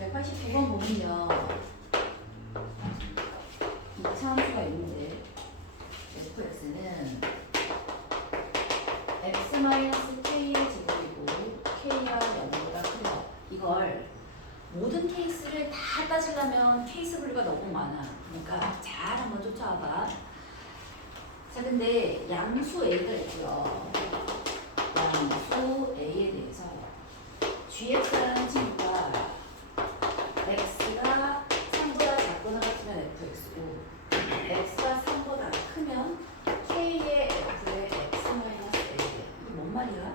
189번 보면요. 이차함수가 있는데 fx는 x-k의 제곱이고 k가 0보다 크다. 이걸 모든 케이스를 다 따지려면 케이스 분류가 너무 많아. 그러니까 잘 한번 쫓아와봐. 자, 근데 양수 a가 있고요. 양수 a에 대해서 gx라는 친구가 x가 3보다 작거나 같으면 fx고 x가 3보다 크면 k의 f의 x-a. 이게 뭔 말이야?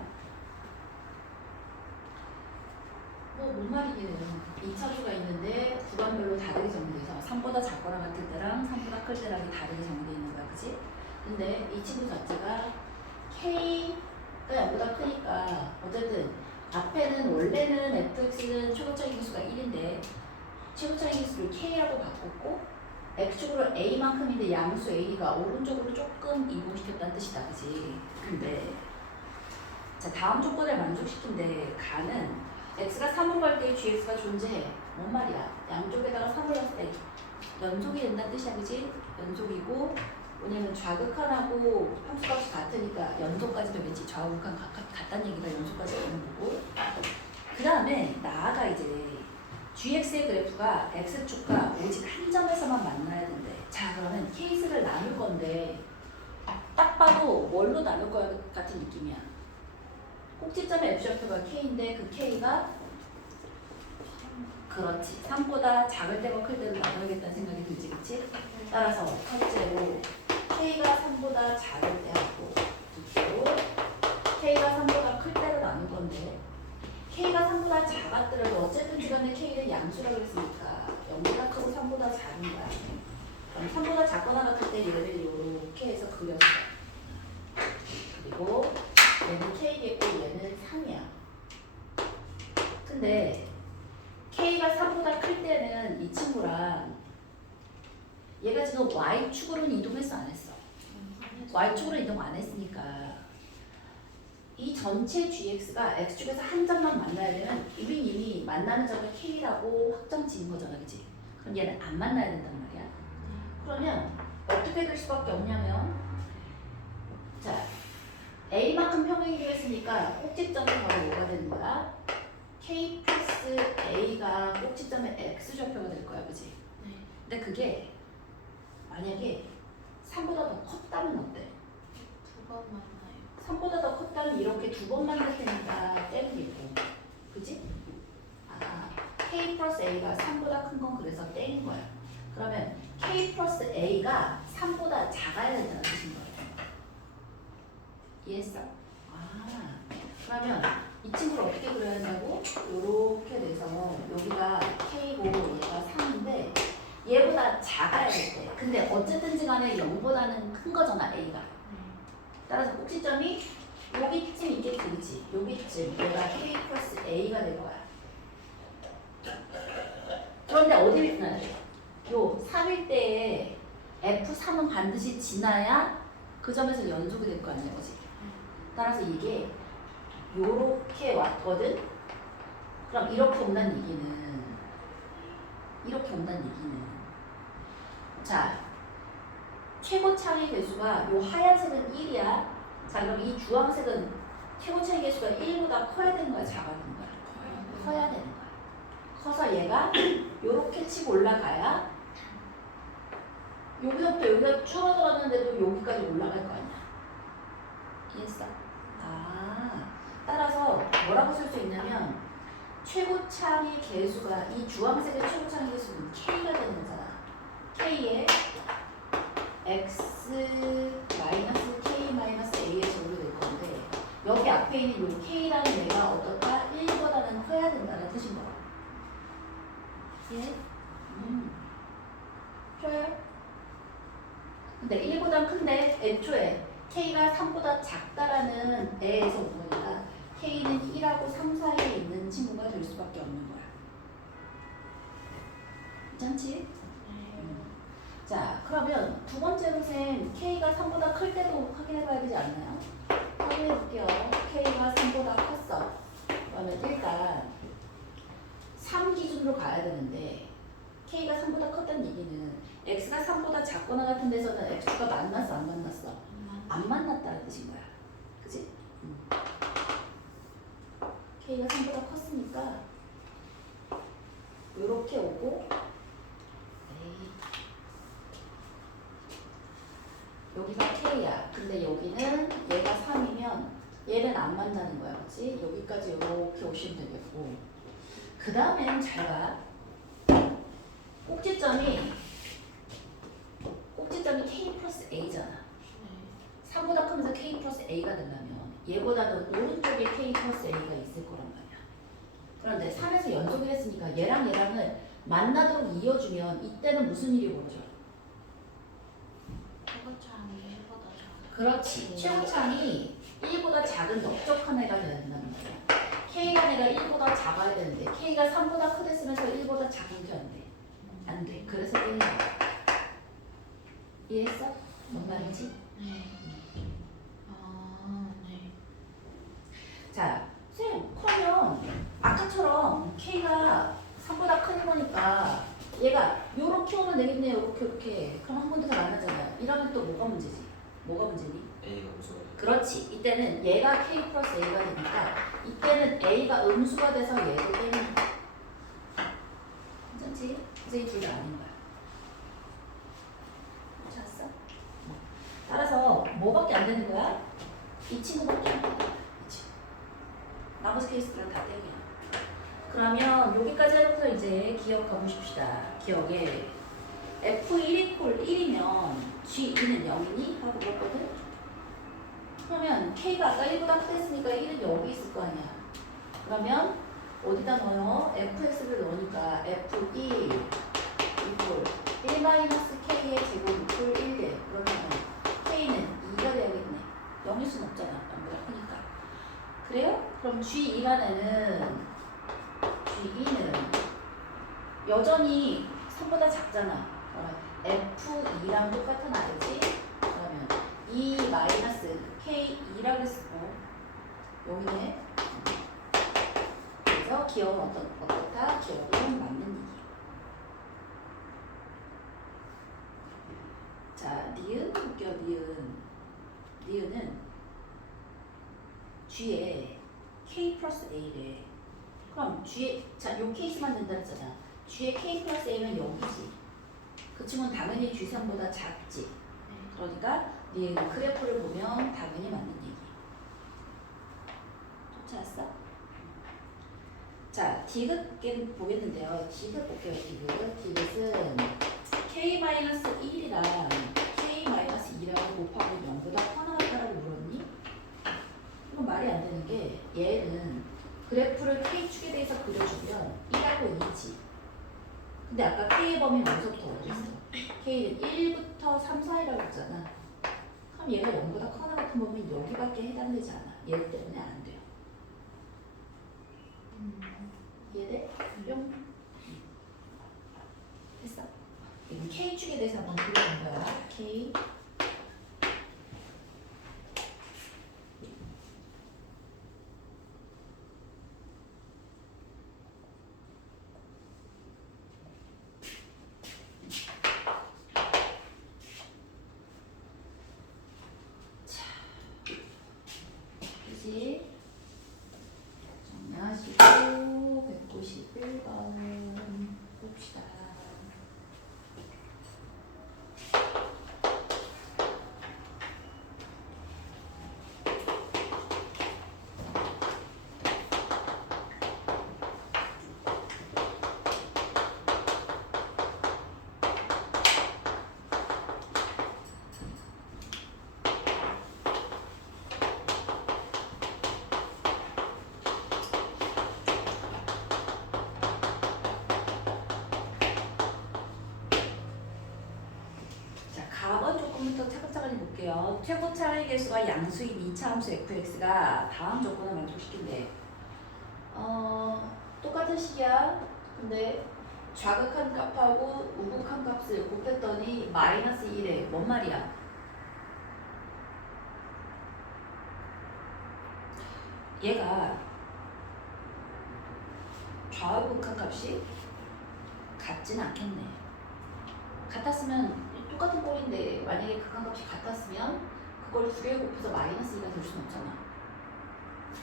뭔 말이기는 이차수가 있는데 구간별로 다르게 정리돼서 3보다 작거나 같을 때랑 3보다 클 때랑 다르게 정리되어 있는 거야, 그치? 근데 이 친구 자체가 k가 0보다 크니까 어쨌든 앞에는 원래는 fx는 최고적인 개수가 1인데 최고적인 개수를 k라고 바꿨고 x축으로 a만큼인데 양수 a가 오른쪽으로 조금 이동시켰다는 뜻이다, 그치? 근데 자, 다음 조건을 만족시킨데 가는 x가 3으로 갈 때 gx가 존재해. 뭔 말이야? 양쪽에다가 3을 넣었을 때 연속이 된다는 뜻이야, 그치? 연속이고 왜냐면 좌극한하고 함수값이 같으니까 연속까지 되겠지. 좌우극한 같다는 얘기가 연속까지 되는 거고. 그 다음에 나아가 이제 gx의 그래프가 x축과 오직 한 점에서만 만나야 된대. 자, 그러면 케이스를 나눌 건데 딱 봐도 뭘로 나눌 것 같은 느낌이야. 꼭지점의 f좌표가 k인데 그 k가 그렇지 3보다 작을 때와 클 때로 나눠야겠다는 생각이 들지, 그치? 따라서 첫째로 k가 3보다 작을 때 하고 둘째로 k가 3보다 클 때로 나눌 건데 k가 3보다 작았더라도 어쨌든 지간에 k는 양수라고 했으니까 0보다 크고 3보다 작은 거야. 그럼 3보다 작거나 같을 때 얘를 이렇게 해서 그렸어. 그리고 얘는 k겠고 얘는 3이야. 근데 k가 3보다 클 때는 이 친구랑 얘가 지금 y축으로는 이동했어, 안 했어? y축으로 이동 안 했으니까 이 전체 gx가 x축에서 한 점만 만나야 되면 이미 만나는 점을 k라고 확정 지은 거잖아, 그치? 그럼 얘는 안 만나야 된단 말이야. 그러면 어떻게 될 수밖에 없냐면 자, a만큼 평행이기로 했으니까 꼭지점이 바로 뭐가 되는 거야? k 플러스 a가 꼭지점의 x좌표가 될 거야, 그치? 네. 근데 그게 만약에 3보다 더 컸다면 어때? 두 번 만나요. 3보다 더 컸다면 이렇게 두 번 만날 테니까 땡이고, 그치? 아, k 플러스 a가 3보다 큰 건 그래서 땡인 거야. 그러면 k 플러스 a가 3보다 작아야 된다는 뜻인 거예요. 이해했어? 아, 그러면 이 친구를 어떻게 그려야 한다고? 요렇게 돼서 여기가 k고 얘가 3인데 얘보다 작아야 돼. 근데 어쨌든지 간에 0보다는 큰 거잖아, a가. 따라서 꼭지점이 여기쯤 있겠지, 그치? 여기쯤 얘가 k 플러스 a가 될 거야. 그런데 어디를 지나야 돼? 요 3일 때에 f3은 반드시 지나야 그 점에서 연속이 될 거 아니야, 그치? 따라서 이게 요렇게 왔거든? 그럼 이렇게 온다는 얘기는 자, 최고차의 개수가 요 하얀색은 1이야. 자, 그럼 이 주황색은 최고차의 개수가 1보다 커야 되는 거야, 작아야 되는 거야? 커야 되는 거야. 커서 얘가 요렇게 치고 올라가야 여기서부터 여기가 줄어들었는데도 여기까지 올라갈 거 아니야. 이해했어? 아, 따라서 뭐라고 쓸 수 있냐면 최고차의 개수가 이 주황색의 최고차의 개수는 k가 되는 거잖아. k의 x 마이너스 k 마이너스 a의 제곱이 될 건데 여기 앞에 있는 이 k라는 얘가 어떻다? 1보다는 커야 된다는 뜻인 거야. 예? 쉬워요? 근데 1보다 큰데 애초에 k가 3보다 작다라는 애에서 온 거니까 k는 1하고 3 사이에 있는 친구가 될 수밖에 없는 거야. 괜찮지? 자, 그러면 두 번째로 쌤 k가 3보다 클 때도 확인해봐야 되지 않나요? 확인해볼게요. k가 3보다 컸어. 그러면 일단 3 기준 순으로 가야 되는데 K가 3보다 컸다는 얘기는 X가 3보다 작거나 같은 데서는 X가 만났어 안 만났어? 안 만났다는 뜻인 거야. 그치? K가 3보다 컸으니까 요렇게 오고 에이. 여기가 K야. 근데 여기는 얘가 3이면 얘는 안 만나는 거야. 그치? 여기까지 이렇게 오시면 되겠고 그 다음엔 잘 봐. 꼭지점이 K 플러스 A잖아. 3보다 크면서 K 플러스 A가 되려면 얘보다는 오른쪽에 K 플러스 A가 있을 거란 말이야. 그런데 3에서 연속을 했으니까 얘랑 얘랑을 만나도록 이어주면 이때는 무슨 일이 벌어져? 최고차항이 1보다 작아. 그렇지. 최고차항이 1보다 작은 넓적한 애가 돼야 된다는 거야. K가 내가 1보다 작아야 되는데 K가 3보다 크댔으면서 1보다 작은 게 안 돼. 안 돼. 그래서 때리는 거야. 이해했어? 뭔 말인지? 네. 아, 네. 자, 쌤, 그러면 아까처럼 K가 3보다 큰 거니까 얘가 요렇게 오면 되겠네요. 요렇게. 그럼 한 군데 더 만나잖아요. 이러면 또 뭐가 문제지? 뭐가 문제니? A가 음수가 그렇지. 이때는 얘가 K 플러스 A가 되니까 이때는 A가 음수가 돼서 얘도 빼는 거야. 괜찮지? 그래서 이 둘 다 아닌 거야. 찾았어? 따라서 뭐밖에 안 되는 거야? 이 친구밖에 안 되는 거야. 이 친구. 나머지 케이스들은 다 땡이야. 그러면 여기까지 해놓고 이제 기억 가보십시다. 기억에 F1 이퀄 1이면 G2는 0이니? 하고 물었거든? 그러면 K가 아까 1보다 크겠으니까 1은 여기 있을 거 아니야. 그러면 어디다 넣어요? FS를 넣으니까 F2 이퀄 1-K의 제곱 이퀄 1대. 그러면 K는 2가 돼야겠네. 0일 순 없잖아. 0보다 크니까. 그래요? 그럼 G2는 여전히 3보다 작잖아. 그러면 F2랑 똑같은 알지? 그러면 2 마이너스 K2라고 했고 여기네. 그래서 기억은 어떻다? 기억은 맞는 얘기. 자, 니은 볼게요. 니은은 G에 K 플러스 A래. 그럼 G에 자, 요 케이스만 된다 했잖아. G에 K 플러스 A면 여기지. 그 친구는 당연히 G3보다 작지. 그러니까 니은 그래프를 보면 당연히 맞는 얘기. 쫓아왔어? 자, 디귿 보겠는데요. 디귿 볼게요. 디귿은 K-1이랑 K-2랑 곱하기 0보다 커나 같다라고 물었니? 이건 말이 안 되는 게 얘는 그래프를 K축에 대해서 그려주면 1하고 2지. 근데 아까 K의 범위 어디서부터 어딨어? K는 1부터 3, 4이라고 했잖아. 그럼 얘가 0보다 커나 같은 범위는 여기밖에 해당되지 않아. 얘 때문에 안 돼요. 이해돼? 뿅. 됐어. 이건 K축에 대해서 한번 그려본 거야. K. 자, 그지? 정리하시고 191번 봅시다. 조금부터 차근차근히 볼게요. 최고차의 개수가 양수인 2차 함수 fx가 다음 조건을 만족시킨대. 똑같은 식이야. 근데 좌극한 값하고 우극한 값을 곱했더니 마이너스 1에 뭔 말이야? 얘가 좌우극한 값이 같지는 않겠네. 같았으면 똑같은 꼴인데 만약에 극한값이 같았으면 그걸 두 개 곱해서 마이너스 2가 될 수는 없잖아.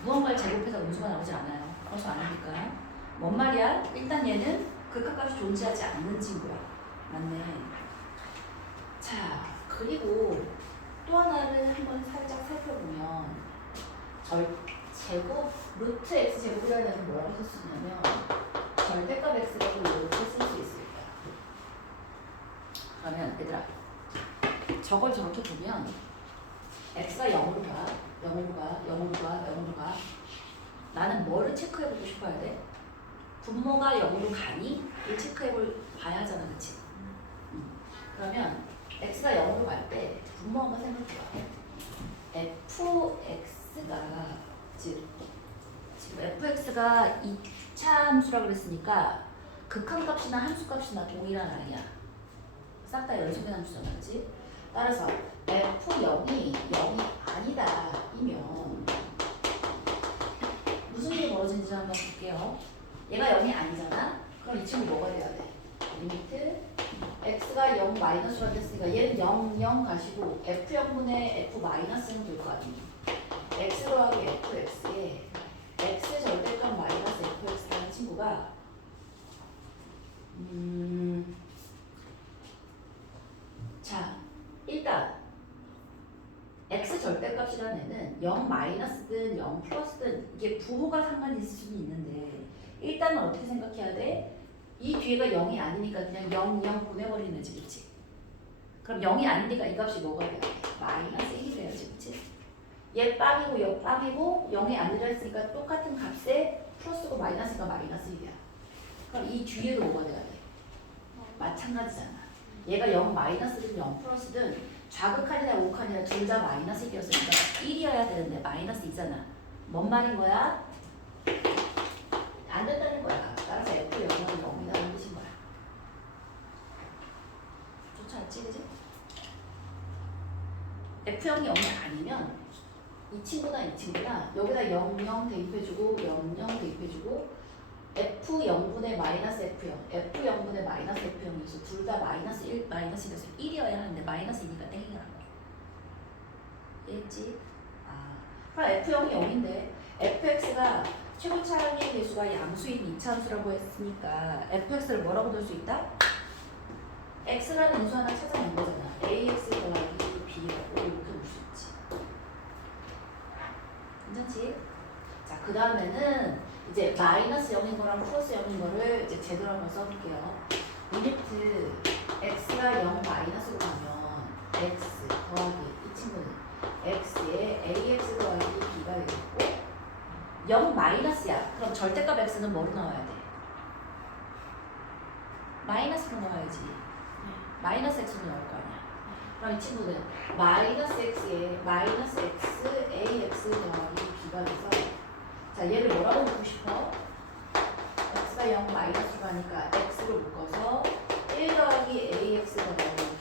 무언가를 제곱해서 음수가 나오지 않아요. 그래서 아니니까. 뭔 말이야? 일단 얘는 극한값이 존재하지 않는 친구야. 맞네. 자, 그리고 또 하나를 한번 살짝 살펴보면 제곱 루트 x 제곱이라는 애는 뭐라고 쓸 수 있냐면 절대값 x라고 이렇게 쓸 수 있을까? 그러면 얘들아 저걸 저렇게 보면 x가 0으로 가, 0으로 가, 0으로 가, 0으로 가. 나는 뭐를 체크해보고 싶어야 돼? 분모가 0으로 가니? 이 체크해볼 봐야 하잖아, 그치? 그러면 x가 0으로 갈 때 분모 한번 생각해봐. fx가 지금 fx가 2차 함수라 그랬으니까 극한값이나 함수값이나 동일한 아이야. 싹 다 연속의 함수잖아, 그치? 따라서 f0이 0이 아니다 이면 무슨 일이 벌어지는지 한번 볼게요. 얘가 0이 아니잖아? 그럼 이 친구 뭐가 돼야 돼? 리미트 x가 0 마이너스가 됐으니까 얘는 0, 0 가시고 f0분의 f 마이너스는 될 거 아니니? x 더하기 fx에 x 절대값 마이너스 fx라는 친구가 자 일단 x 절대값이라는 애는 0 마이너스든 0 플러스든 이게 부호가 상관이 있을 수는 있는데 일단은 어떻게 생각해야 돼? 이 뒤에가 0이 아니니까 그냥 0, 0 보내버리는 거지, 그치? 그럼 0이 아니니까 이 값이 뭐가 돼야 돼? 마이너스 1이 돼야지, 그치? 얘 빵이고 얘 빵이고 0이 아니라 했으니까 똑같은 값에 플러스고 마이너스가 마이너스 1이야. 그럼 이 뒤에도 뭐가 돼야 돼? 마찬가지잖아. 얘가 0 마이너스든 0 플러스든 좌극한이나 우극한이나 둘 다 마이너스 1이었으니까 1이어야 되는데 마이너스 2잖아. 뭔 말인 거야? 안 된다는 거야. 따라서 F0은 0이라는 뜻인 거야. 좋지 않지, 그지? F0이 0이 아니면 이 친구나 여기다 0, 0 대입해주고 0, 0 대입해주고 F0분의 마이너스 F0, F0분의 마이너스 F0이어서 둘 다 마이너스 1, 마이너스 1이어서 1이어야 하는데 마이너스 2니까 땡이라는 거야. 이해했지? 그럼 F0이 0인데 fx가 최고차항의 개수가 양수인 2차 함수라고 했으니까 fx를 뭐라고 볼 수 있다? x라는 인수 하나 찾아낸 거잖아. ax 더하기 b라고 이렇게 볼 수 있지. 괜찮지? 자, 그 다음에는 이제 마이너스 0인 거랑 플러스 0인 거를 이제 제대로 한번 써볼게요. 리미트 x가 0 마이너스로 가면 x 더하기 이 친구는 x에 ax 더하기 b가 되겠고 0 마이너스야. 그럼 절대값 x는 뭐로 나와야 돼? 마이너스로 나와야지. 마이너스 x로 나올 거 아니야. 그럼 이 친구는 마이너스 x에 마이너스 x ax 더하기 b가 돼서 자 얘를 뭐라고 묶고 싶어? x가 0 마이너스로 가니까 x로 묶어서 1 더하기 ax 더하기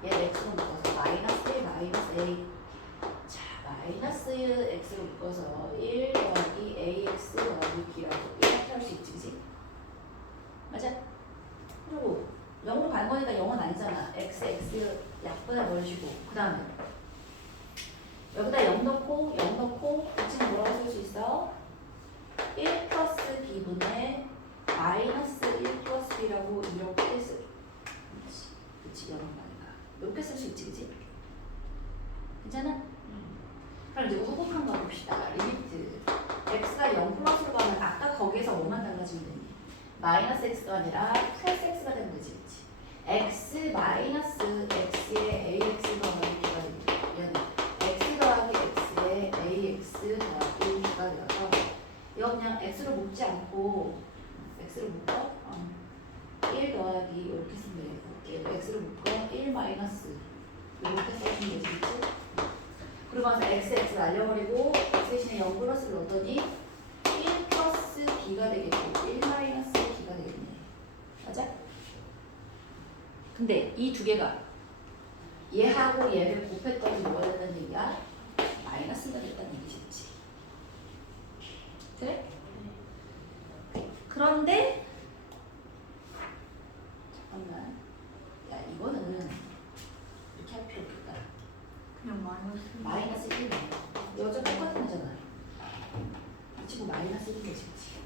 b 얘 x로 묶어서 마이너스 1 마이너스 a 자 마이너스 x로 묶어서 1 더하기 ax 더하기 b라고 이렇게 할 수 있지, 그치? 맞아? 그리고 0으로 간 거니까 0은 아니잖아. x 약분해 버리시고 그 다음에 여기다 0 넣고 0 넣고 이 친구 뭐라고 쓸 수 있어? 1 플러스 b분의 마이너스 1 플러스 b라고 이렇게 그치 여러 말인가 이렇게 쓸 수 있지, 그치? 괜찮아? 그럼 이제 우극한 거 봅시다. 리미트 x가 0 플러스로 가면 아까 거기에서 뭐만 달라지면 되니? 마이너스 x가 아니라 플러스 x가 되면 되지, 그치? x 마이너스 x에 ax 더하기 b가 됩니다. 얘는 x 더하기 x에 ax 더하기 b가 되어서 이거 그냥 x로 묶지 않고 x로 묶어? 1 더하기 이렇게 쓰면 되고 x로 묶어 1 마이너스 이렇게 써주면 되지, 그치? 그리고 나서 x 날려버리고 x 대신에 0 플러스를 넣었더니 1 플러스 b가 되겠고 1 마이너스 b가 되겠네. 맞아? 근데 이 두 개가 얘하고 얘를 곱했더니 뭐가 된다는 얘기야? 마이너스가 됐다는 얘기지. 그래? 그런데 마이너스 1인 거지, 그치?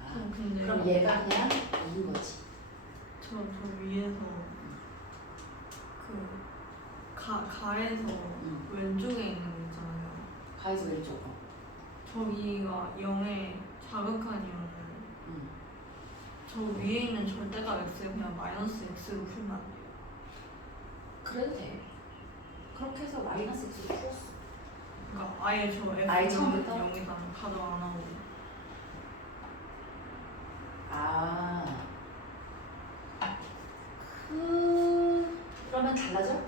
아, 근데 그럼 얘가 그냥 2인 거지. 저 위에서 가에서 왼쪽에 있는 거 있잖아요. 가에서 왼쪽으로. 저기가 0의 자극한이면은 저 위에 있는 절대값 x에 그냥 마이너스 x로 풀면 안 돼요. 그래도 돼. 그렇게 해서 마이너스 x로 풀었어. 그러니까 아예 저 아예 x는 처음부터? 0이랑 가정 안 하고. 그러면 달라져?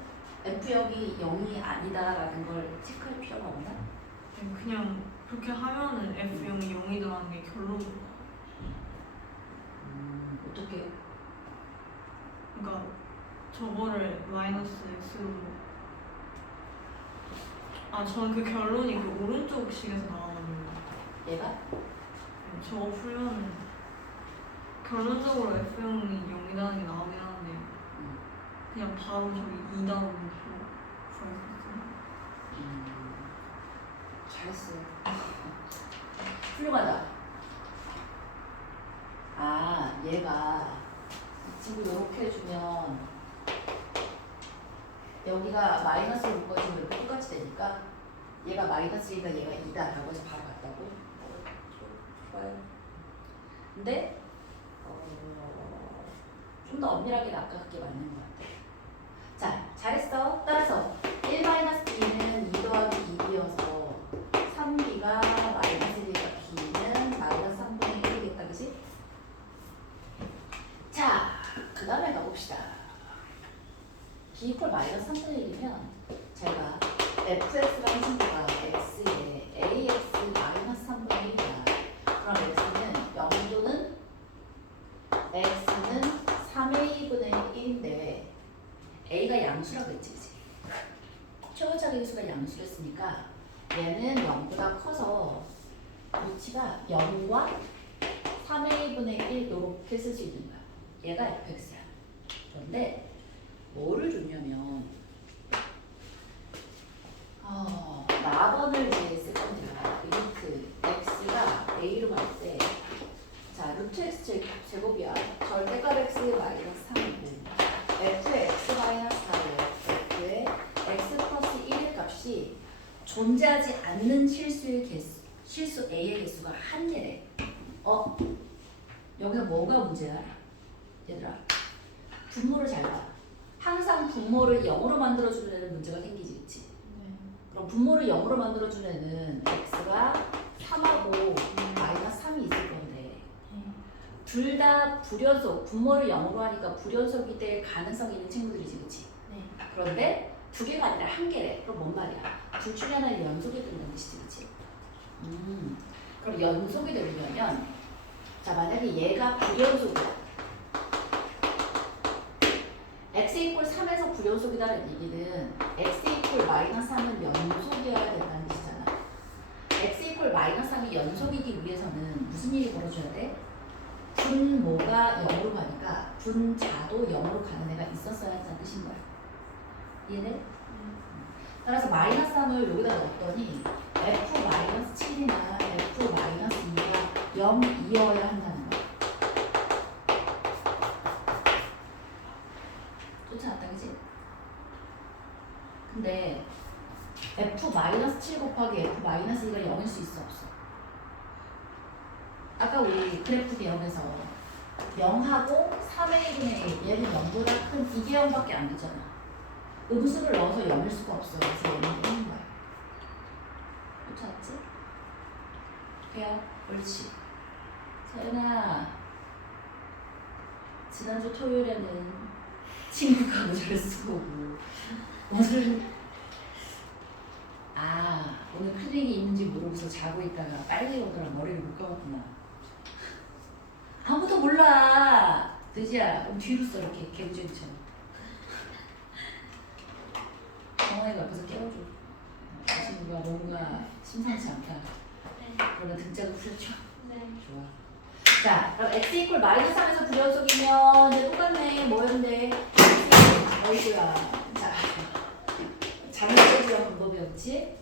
F역이 0이 아니다라는 걸 체크할 필요가 없나? 그냥 그렇게 하면은 f0이 0이더라는 게 결론이에요. 어떻게? 그러니까 저거를 마이너스 x로 저는 그 결론이 그 오른쪽 식에서 나와가지고 얘가? 저거 풀면은 결론적으로 f0이 0이라는 게 나오긴 하는데 그냥 바로 저기 2단으로 구할 수 있어요. 잘했어. 훌륭하다. 얘가 이 친구 이렇게 해주면 여기가 마이너스로 묶어지면 똑같이 되니까 얘가 마이너스 1이니까 얘가 2다라고 해서 바로 갔다고? 좋아요. 근데 좀 더 엄밀하게 아까 그게 맞는 것 같아. 자, 잘했어. 따라서 1-b는 2 더하기 2b여서 3b가 마이너스 1이니까 b는 마이너스 3분의 1이겠다, 그지? 자, 그 다음에 가봅시다. b 이퀄 마이너스 3분의 1이면 제가 fx라는 친구가 x에 ax 마이너스 3분의 1이다. 그럼 x는 0 또는 x는 3a분의 1인데 a가 양수라고 그랬지, 그치? 초월적인 수가 양수였으니까 얘는 0보다 커서 위치가 0과 3a분의 1 이렇게 쓸 수 있는 거야. 얘가 fx야. 그런데 뭐를 줬냐면 마번을 이제 쓸 겁니다. 루트 x가 a로 갈 때 자, 루트 x 제곱이야. 절대값 x 마이너스 3이고 f의 x 마이너스 4로 f의 x 플러스 1의 값이 존재하지 않는 실수의 개수, 실수 a의 개수가 한 개래. 여기서 뭐가 문제야? 얘들아, 분모를 잘 봐. 항상 분모를 0으로 만들어주는 애는 문제가 생기지, 그치? 그럼 분모를 0으로 만들어주는 애는 x가 3하고 마이너스 3이 있을 건데 둘 다 불연속, 분모를 0으로 하니까 불연속이 될 가능성이 있는 친구들이지, 그치? 그런데 두 개가 아니라 한 개래. 그럼 뭔 말이야? 둘 중에 하나는 연속이 된다는 뜻이지, 그치? 그럼 연속이 되려면 자, 만약에 얘가 불연속이야. x 이퀄 3에서 불연속이다는 얘기는 x 이퀄 마이너스 3은 연속이어야 된다는 뜻이잖아. x 이퀄 마이너스 3이 연속이기 위해서는 무슨 일이 벌어져야 돼? 분모가 0으로 가니까 분자도 0으로 가는 애가 있었어야 한다는 뜻인 거야. 이해돼? 따라서 마이너스 3을 여기다 넣었더니 f 마이너스 7이나 f 마이너스 2가 0이어야 한다는 거야. 쫓아왔다, 그지? 근데 f 마이너스 7 곱하기 f 마이너스 2가 0일 수 있어, 없어? 아까 우리 그래프 배우면서 0하고 3의 1분의 1, 얘는 0보다 큰 이게 0밖에 안 되잖아. 음수를 넣어서 0일 수가 없어. 그래서 얘는 1인 거야. 쫓아왔지? 돼요? 옳지. 서연아, 지난주 토요일에는 친구가 모자를 쓰고 오고 오늘 클릭이 있는지 모르고서 자고 있다가 빨리 오더라. 머리를 못 감았구나. 아무도 몰라. 돼지야, 그럼 뒤로 써. 이렇게 개구쟁이처럼. 정원이가 옆에서 깨워줘. 친구가 뭔가 심상치 않다. 그러면 등짝을 후려쳐. 좋아. 자, 그럼 x 이퀄 마이너스 3에서 불연속이면 이제 똑같네. 뭐였는데? 어이구야. 자, 잘못 빼주려 방법이었지?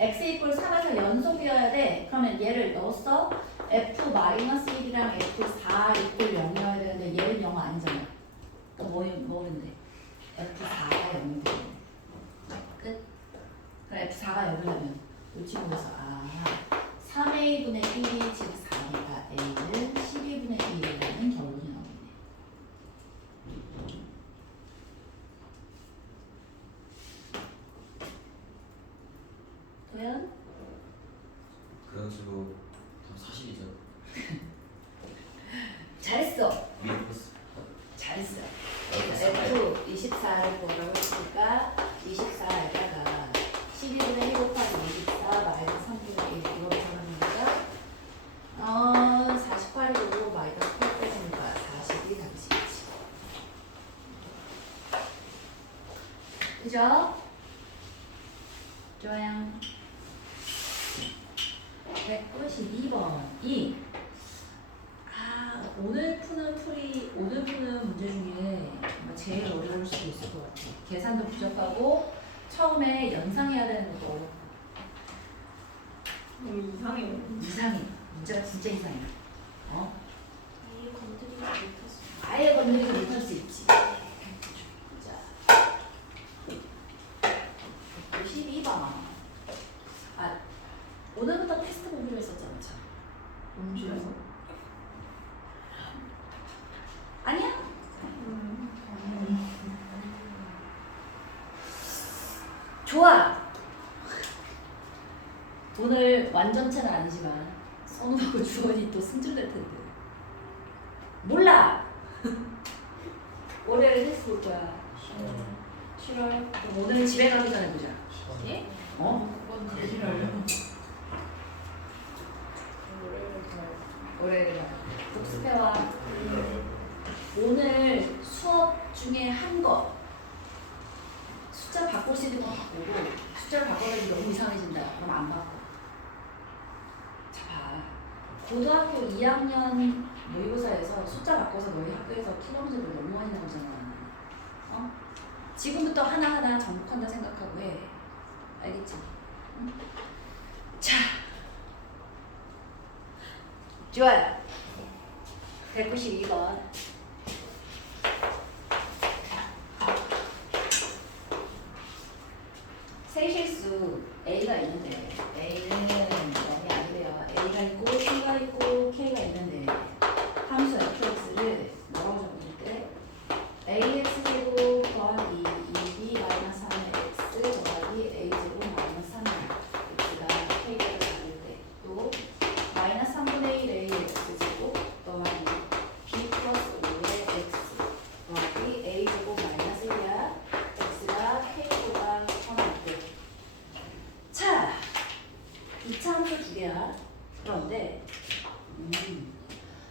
x 이퀄 3에서 연속이어야 돼. 그러면 얘를 넣었어. F-1이랑 F4 이퀄 0이어야 되는데 얘는 0 아니잖아. 그러니까 뭐인데? F4가 0이 되네. 끝. 그럼 F4가 0이라면 이 친구에서 3A분의 1이 즉 4니까 A는 12분의 1이라는 결론이 나오겠네. 도현? 그런 식으로 사실이죠. 잘했어. 미흡했어. 잘했어. F24를 뭐라고 했으니까 24에다가 12분의 1 곱하기 24 마이너스 3분의 1 이거 계산하니까 48이고 마이너스 8 빼주니까 40이 당시겠지. 그죠? 좋아요. 192번이 오늘 푸는 문제 중에 아마 제일 어려울 수도 있을 것 같아. 계산도 부족하고 처음에 연상해야 되는 것도 어렵고 너무 이상해요. 이상해. 문제가 진짜 이상해. 아예 건드리지 못했어. 아예 건드리지 못할 수 있지. 자, 92번. 오늘부터 테스트 보기로 했었잖아. 음주에서? 아니야? 좋아. 오늘 완전체는 아니지만 선우하고 주원이 또 승질낼 텐데. 몰라. 월요일에 테스트 볼 거야. 7월. 그럼 오늘 집에 가기 전에 보자. 예? 그건 제일이라요. 월요일에 복습해와. 오늘 수업 중에 한 거 숫자 바꿀 수 있는 거 바꾸고 숫자를 바꿔가지고 너무 이상해진다. 그럼 안 바꿔. 자 봐. 고등학교 2학년 모의고사에서 숫자 바꿔서 너희 학교에서 투범집을 너무 많이 나오잖아. 지금부터 하나하나 정복한다 생각하고 해. 알겠지? 응? 자, 좋아요. 192번. 세실수 A가 있는데 A는 0이 아니래요. A가 있고 C가 있고 K가 있는데 함수 fx를 뭐라고 적어줄게? ax제곱 더하기 2b 마이너스 3x 더하기 a제곱 마이너스 3x가 K가 다를 때 또 마이너스 3분의 1 ax제곱 더하기 b 플러스 5의 x 더하기 a제곱 마이너스 1이야. x가 K보다 커날 때. 자, 2차 함수 두 개야. 그런데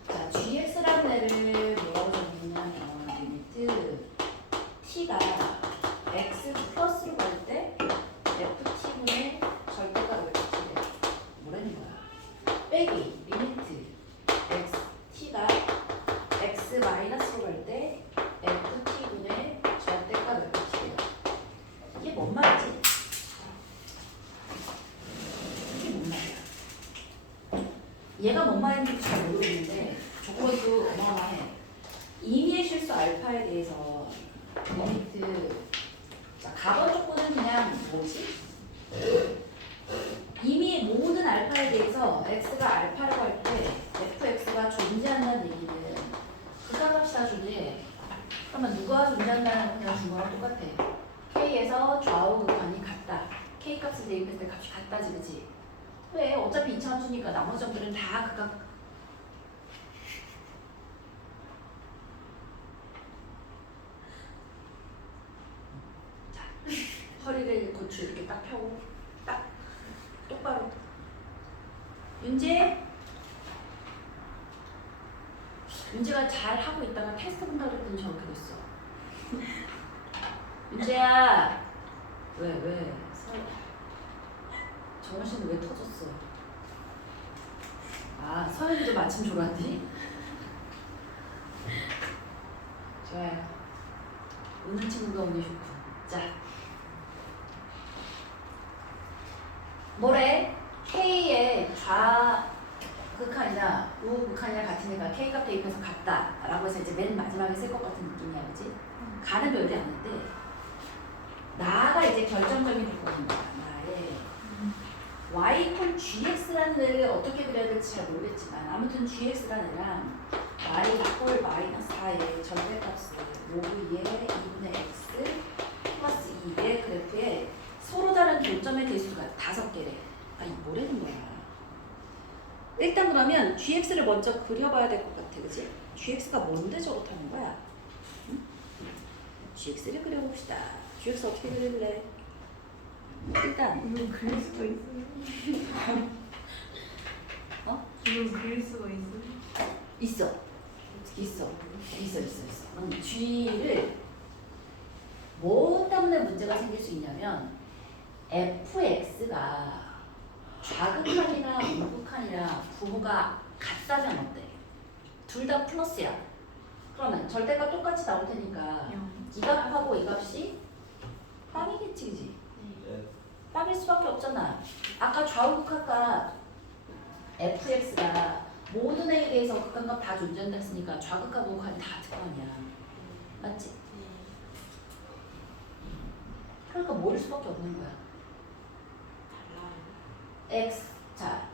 자, gx라는 애를 뭐라고 적느냐면 리미트 t가 x 플러스로 갈 때 ft분의 절대값을 t래 뭐라는 거야? 빼기 리미트 x t가 x 마이너스로 갈 때 ft분의 절대값을 t래요. 이게 뭔 말이지? 이게 뭔 말이야? 얘가 뭔 말인지 잘 모르겠는데 저것도 어마어마해. 임의의 실수 알파에 대해서 리미트 자, 가번 조건은 그냥 뭐지? 이미 모든 알파에 대해서 x가 알파라고 할 때 fx가 존재한다는 얘기는 극한값이 다 존재해. 그러면 누가 존재한다는 그냥 준 거랑 똑같아. k에서 좌우 극한이 같다. k 값을 대입했을 때 값이 같다지, 그치? 왜? 어차피 2차 함수니까 나머지 점들은 다 극한. 자, 허리를 고추 이렇게 딱 펴고 딱 똑바로. 윤재가 잘 하고 있다가 테스트 본다고 했더니 저렇게 됐어. 윤재야, 왜? 정원 씨는 왜 터졌어? 서현이도 마침 졸았니? 좋아요. 오는 친구가 오기 좋고. 자, 뭐래? K의 K값 대입해서 같다라고 해서 이제 맨 마지막에 쓸 것 같은 느낌이야, 그지? 가는 별이 아닌데 나가 이제 결정점이 될 거는 거야. 나의 y 콜 gx라는 애를 어떻게 그려야 될지 잘 모르겠지만 아무튼 gx라는 애랑 y 콜 마이너스 4의 절대값을 로그 2의 2분의 x 플러스 2의 그래프에 서로 다른 교점의 대수가 5개래. 아, 이 뭐라는 거야? 일단 그러면 gx를 먼저 그려봐야 될 것 같아, 그지? gx가 뭔데 저렇다는 거야? 응? gx를 그려봅시다. gx 어떻게 그릴래? 일단 이건 그릴 수가 있어요? 어? 이건 그릴 수가 있어요? 있어. g를 뭐 때문에 문제가 생길 수 있냐면 fx가 좌극한이나 우극한이나 부호가 같다면 어때? 둘 다 플러스야. 그러면 절대값 똑같이 나올 테니까 이 값하고 이 값이 빵이겠지, 그지? 네. 빵일 수밖에 없잖아. 아까 좌우극한값 fx가 모든 A에 대해서 극한값 다 존재한다 했으니까 좌극과 우극한이 다 같을 거 아니야. 맞지? 그러니까 모를 수밖에 없는 거야. x, 자,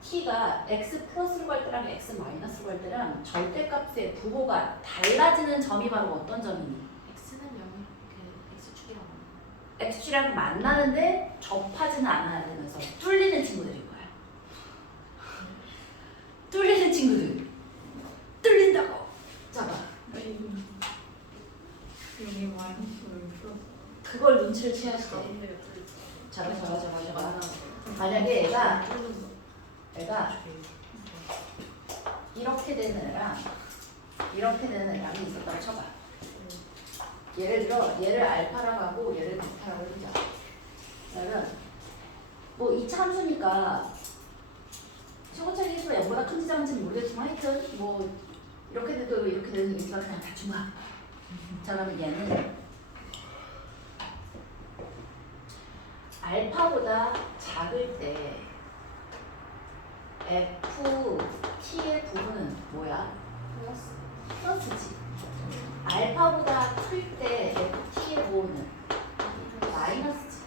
t가 x 플러스로 갈 때랑 x 마이너스로 갈 때랑 절대값의 부호가 달라지는 점이 바로 어떤 점이니? x는 0이 그 x축이라고 x축이랑 만나는데 접하지는 않아야 되면서 뚫리는 친구들인 거야. 뚫리는 친구들. 뚫린다고. 잡아. 여기 마이너스 여기 플러스. 그걸 눈치를 채야지 돼. 가운데가 잡아. 만약에 얘가 이렇게 되는 애랑 이렇게 되는 애랑이 있었다고 쳐봐. 예를 들어 얘를 알파라고 하고 얘를 베타라고 해보자. 그러면 뭐 이차 함수니까 최고차이 계수가 0보다 큰지 작은지는 모르겠지만 하여튼 뭐 이렇게 돼도 이렇게 되는 얘기가 그냥 대충 가. 자 그러면 얘는 알파보다 작을 때 ft의 부분은 뭐야? 플러스지. 알파보다 클 때 ft의 부분은 마이너스지.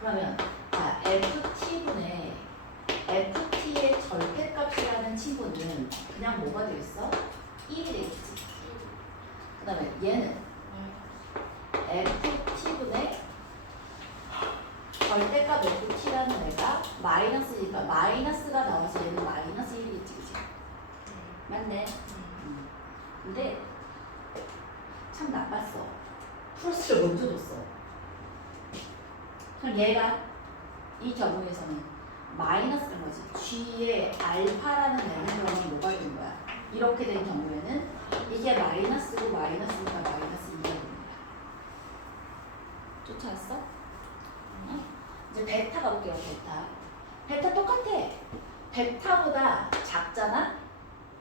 그러면 자 ft분의 ft의 절대값이라는 친구는 그냥 뭐가 되겠어? 1이 되겠지. 그 다음에 얘는 ft분의 절대값 ft라는 애가 마이너스니까 마이너스가 나와서 얘는 마이너스 1이겠지, 그치? 맞네. 근데 참 나빴어. 플러스를 먼저 줬어. 그럼 얘가 이 경우에서는 마이너스인 거지. g의 알파라는 애는 그러면 뭐가 되는 거야? 이렇게 된 경우에는 이게 마이너스고 마이너스니까 마이너스 2가 됩니다. 쫓아왔어? 응? 이제 베타 가볼게요. 베타 똑같아. 베타보다 작잖아?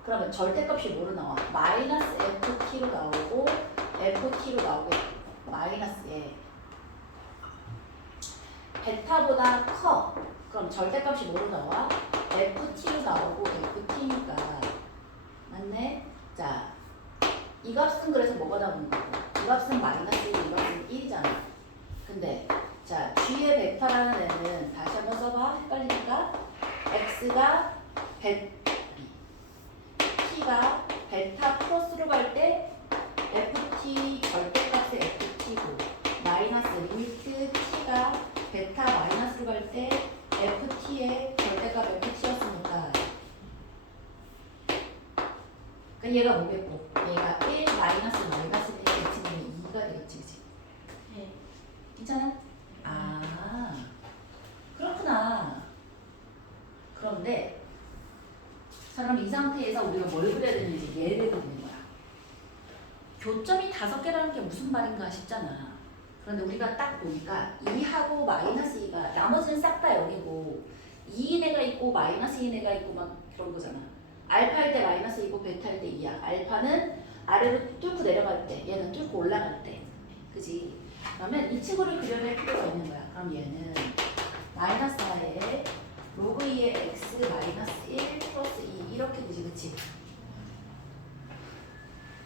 그러면 절대값이 뭐로 나와? 마이너스 ft로 나오고 ft로 나오고 마이너스에 베타보다 커. 그럼 절대값이 뭐로 나와? ft로 나오고 ft니까 맞네? 자, 이 값은 그래서 뭐가 나오는 거고 이 값은 마이너스 1, 이 값은 1이잖아. 근데 자, g의 베타라는 애는 다시 한번 써봐. 헷갈리니까 x가 t가 베타 플러스로 갈 때 ft 절대값의 ft고 마이너스 리미트 t가 베타 마이너스로 갈 때 ft의 절대값 ft였으니까 그러니까 얘가 뭐겠고 얘가 1 마이너스 마이너스 1이 2가 되겠지, 그치? 네. 괜찮아? 아, 그렇구나. 그런데 자 그럼 이 상태에서 우리가 뭘 그려야 되는지 얘를 그리는 거야. 교점이 5개라는 게 무슨 말인가 싶잖아. 그런데 우리가 딱 보니까 2하고 마이너스 2가 나머지는 싹 다 여기고 2인 애가 있고 마이너스 2인 애가 있고 막 그런 거잖아. 알파일 때 마이너스 2고 베타일 때 2야. 알파는 아래로 뚫고 내려갈 때 얘는 뚫고 올라갈 때. 그지? 그러면 이 친구를 그려낼 필요가 있는 거야. 그럼 얘는 마이너스 4에 로그 2의 x 마이너스 1 플러스 2 이렇게 되지, 그치?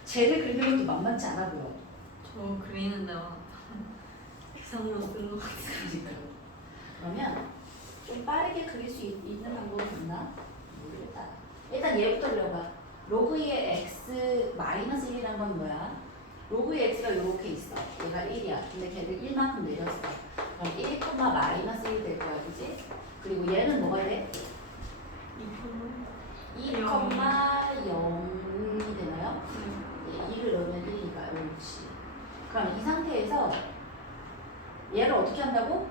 쟤를 그리는 것도 만만치 않아 보여. 저 그리는 데만 색상으로 쓴 것 같아요. 그러니까. 그러면 좀 빠르게 그릴 수 있는 방법이 있나? 모르겠다. 일단 얘부터 그려봐. 로그 2의 x 마이너스 1이란 건 뭐야? 로그 2의 x가 이렇게 있어. 얘가 1이야. 근데 걔를 1만큼 내렸어. 그럼 1, 마이너스 1 될 거야. 그지? 그리고 얘는 뭐가 돼? 2, 0이 되나요? 2를 넣으면 1이니까 옳지. 그럼 이 상태에서 얘를 어떻게 한다고?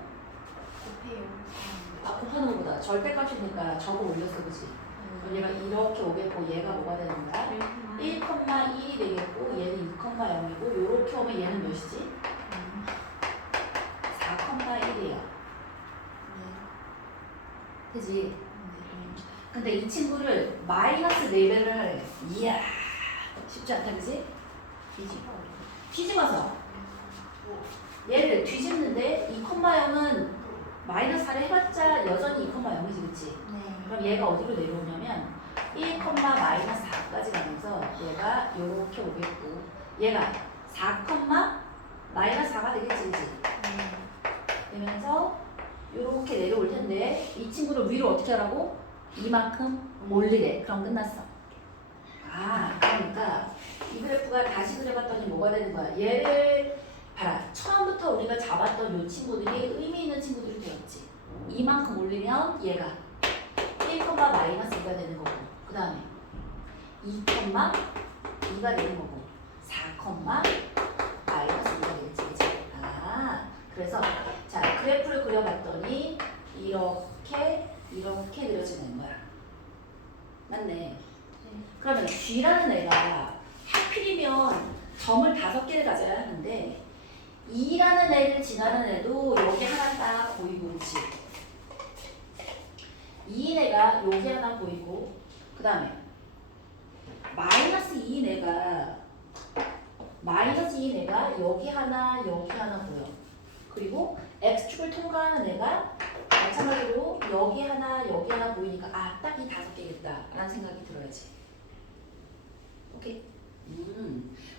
곱해요. 아, 곱하는 것보다 절대값이니까 적을 올렸어, 그치? 그럼 얘가 이렇게 오겠고 얘가 뭐가 되는 거야? 1,1이 되겠고 얘는 2,0이고 요렇게 오면 얘는 몇이지? 4,1이야. 그지? 근데 이 친구를 마이너스 4배를 이야 쉽지 않다, 그지? 뒤집어서 얘를 뒤집는데 2,0은 마이너스 4를 해봤자 여전히 2,0이지, 그치? 그럼 얘가 어디로 내려오냐면 1, 마이너스 4까지 가면서 얘가 요렇게 오겠고 얘가 4, 마이너스 4가 되겠지, 그치? 되면서 요렇게 내려올 텐데 이 친구를 위로 어떻게 하라고? 이만큼 올리래. 그럼 끝났어. 아, 그러니까 이 그래프가 다시 그려봤더니 뭐가 되는 거야? 얘를 봐라. 처음부터 우리가 잡았던 요 친구들이 의미 있는 친구들이 되었지. 이만큼 올리면 얘가 1, 마이너스 2가 되는 거고 그 다음에 2, 2가 되는 거고 4, 마이너스 2가 되겠지. 그치? 아, 그래서 자 그래프를 그려봤더니 이렇게 그려지는 거야. 맞네. 그러면 G라는 애가 하필이면 점을 5개를 가져야 하는데 2라는 애를 지나는 애도 여기 하나 딱 보이고, 그렇지? 2인 애가 여기 하나 보이고 그 다음에 마이너스 2인 애가 여기 하나 보여. 그리고 X축을 통과하는 애가 마찬가지로 여기 하나 보이니까 아, 딱 이 5개겠다 라는 생각이 들어야지. 오케이?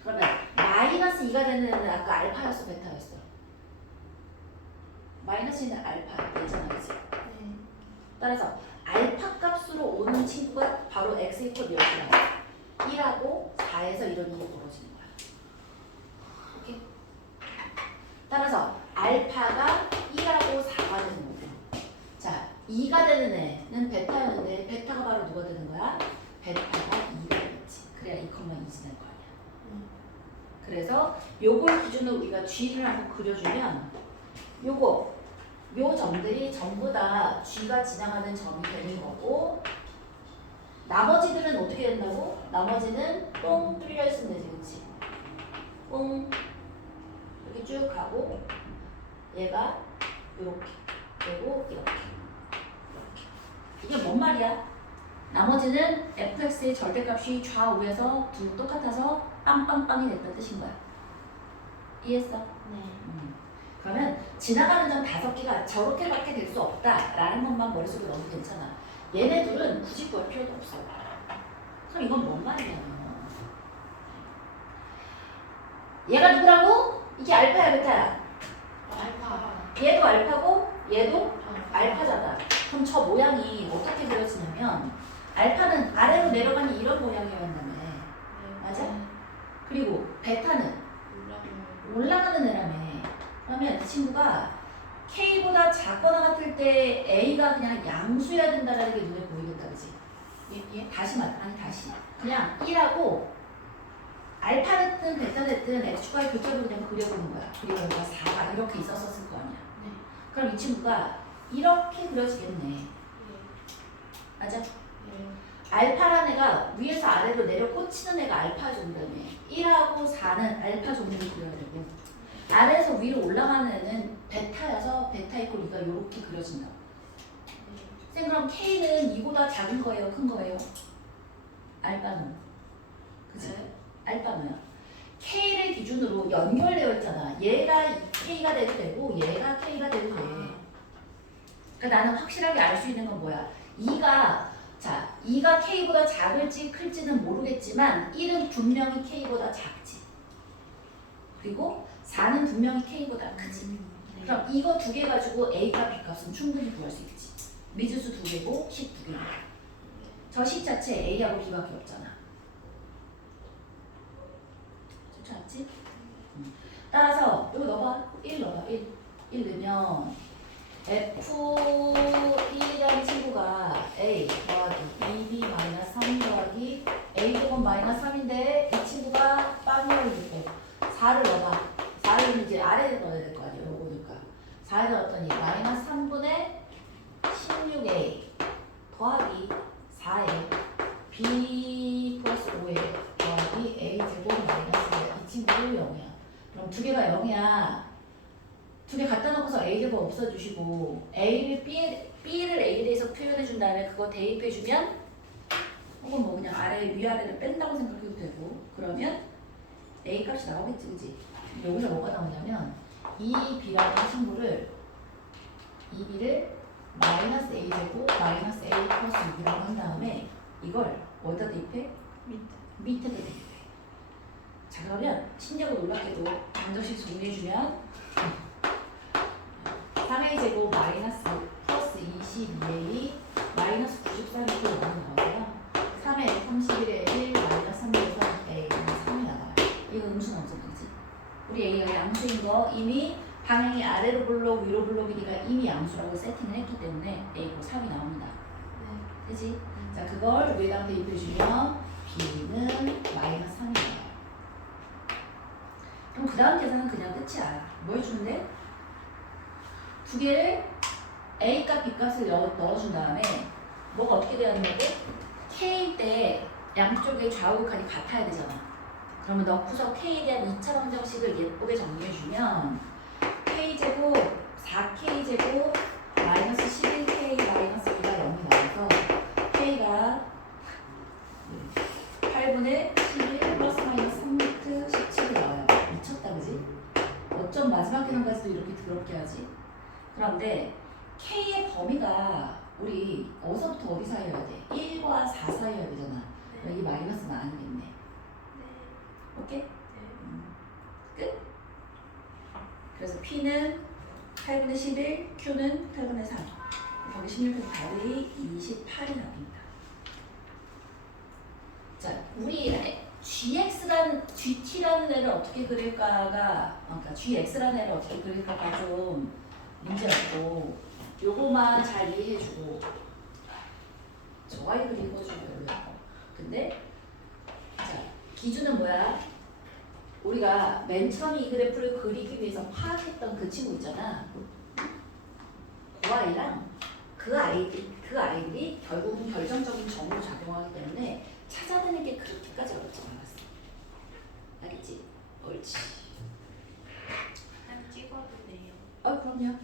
그러면 마이너스 2가 되는 애는 아까 알파였어, 베타였어? 마이너스 2는 알파 예잖아, 그치? 따라서 알파 값으로 오는 친구가 바로 x 이퀄 몇이야? 1하고 4에서 이런 일이 벌어지는 거야. 오케이? 따라서 알파가 1하고 4가 되는 거고, 자 2가 되는 애는 베타였는데 베타가 바로 누가 되는 거야? 베타가 2가 되겠지. 그래야 2,2지 될 거 아니야. 그래서 요걸 기준으로 우리가 G를 한번 그려주면 요 점들이 전부 다 G가 지나가는 점이 되는 거고 나머지들은 어떻게 된다고? 나머지는 뽕 뚫려 있으면 되지, 그치? 뽕 이렇게 쭉 가고 얘가 이렇게 그리고 이렇게 이게 뭔 말이야? 나머지는 fx의 절대값이 좌우에서 둘 똑같아서 빵빵빵이 됐다는 뜻인 거야. 이해했어? 그러면 지나가는 점 5개가 저렇게밖에 될 수 없다라는 것만 머릿속에 넣어도 괜찮아. 얘네 둘은 굳이 구할 필요도 없어. 그럼 이건 뭔 말이냐면 얘가 누구라고? 이게 알파야, 베타야? 알파. 얘도 알파고 얘도 알파잖아. 그럼 저 모양이 어떻게 그려지냐면 알파는 아래로 내려가는 이런 모양이었다며. 맞아? 그리고 베타는 올라가는 애라며. 그러면 이 친구가 K보다 작거나 같을 때 A가 그냥 양수여야 된다는 게 눈에 보이겠다, 그치? 예? 다시 그냥 1하고 알파 됐든 베타 됐든 X축과의 교점을 그냥 그려보는 거야. 그리고 여기가 4가 이렇게 있었을 거 아니야. 그럼 이 친구가 이렇게 그려지겠네. 맞아? 알파라는 애가 위에서 아래로 내려 꽂히는 애가 알파 종류네. 1하고 4는 알파 종류를 그려야 되고 아래에서 위로 올라가는 애는 베타여서 베타 이퀄 2가 이렇게 그려진다. 쌤 그럼 K는 이보다 작은 거예요? 큰 거예요? 알파는? 그치? 알파는 K를 기준으로 연결되어 있잖아. 얘가 K가 돼도 되고 얘가 K가 돼도 돼. 그러니까 나는 확실하게 알 수 있는 건 뭐야? 2가 자 2가 K보다 작을지 클지는 모르겠지만 1은 분명히 K보다 작지. 그리고 4는 분명히 K보다 크지. 그럼 이거 두 개 가지고 A값, B값은 충분히 구할 수 있지. 미지수 두 개고 10 두 개고. 저 10 자체 A하고 B밖에 없잖아. 좋지 않지? 따라서 이거 넣어봐. 1 넣어봐. 1 넣으면 F1이라는 친구가 A 더하기 2B 마이너스 3 더하기 A제곱 마이너스 3인데 이 친구가 빵이라고 있고 4를 넣어봐. 4를 이제 아래에 넣어야 될 거 아니에요. 요거니까 4에 넣었더니 마이너스 3분의 16A 더하기 4에 B 플러스 5에 더하기 A제곱 마이너스 1. 이 친구도 0이야. 그럼 두 개가 0이야. 두 개 갖다 놓고서 A제곱 없어주시고 B를 A에 대해서 표현해준 다음에 그거 대입해주면 혹은 뭐 그냥 아래 위아래를 뺀다고 생각해도 되고 그러면 A 값이 나오겠지 그지? 여기서 뭐가 나오냐면 2B라는 친구를 2B를 마이너스 A제곱 마이너스 A 플러스 6이라고 한 다음에 이걸 어디다 대입해? 밑에다 대입해. 자 그러면 신기하고 놀랍게도 방정식 정리해주면 3A 제곱 마이너스 플러스 22A 마이너스 93이 또 나오고요. 3에 31에 1 마이너스 3에서 A는 3이 나와요. 이거 음수는 없어 그지? 우리 A가 양수인 거 이미 방향이 아래로 블록 위로 블록이니까 이미 양수라고 세팅을 했기 때문에 A고 3이 나옵니다. 그지? 자 그걸 위에다 대입해주면 B는 마이너스 3이 나와요. 그럼 그 다음 계산은 그냥 끝이야. 뭐 해주는데? 두 개를 A값, B값을 넣어준 다음에 뭐가 어떻게 돼야 되냐고? K 때 양쪽의 좌우극한이 같아야 되잖아. 그러면 넣고서 K에 대한 2차 방정식을 예쁘게 정리해주면 K제곱 4K제곱 마이너스 11K 마이너스 2가 0이 나와서 K가 8분의 11 플러스 마이너스 3루트 17이 나와요. 미쳤다 그지? 어쩜 마지막 계산까지도 이렇게 더럽게 하지? 그런데 K의 범위가 우리 어디서부터 어디 사이여야 돼? 1과 4 사이여야 되잖아. 여기 마이너스는 아니겠네. 오케이? 끝? 그래서 P는 8분의 11, Q는 8분의 3. 거기 16에서 답이 28이 나옵니다. 자, 우리 GT라는 애를 어떻게 그릴까가, 그러니까 GX라는 애를 어떻게 그릴까가 좀 문제였고, 요거만 잘 이해해주고, 저 아이 그리는 거 좀 별로야. 근데, 자, 기준은 뭐야? 우리가 맨 처음에 이 그래프를 그리기 위해서 파악했던 그 친구 있잖아. 그 아이랑 그 아이들이 결국은 결정적인 점으로 작용하기 때문에 찾아내는 게 그렇게까지 어렵지 않았어. 알겠지? 옳지. 한 찍어도 돼요. 그럼요.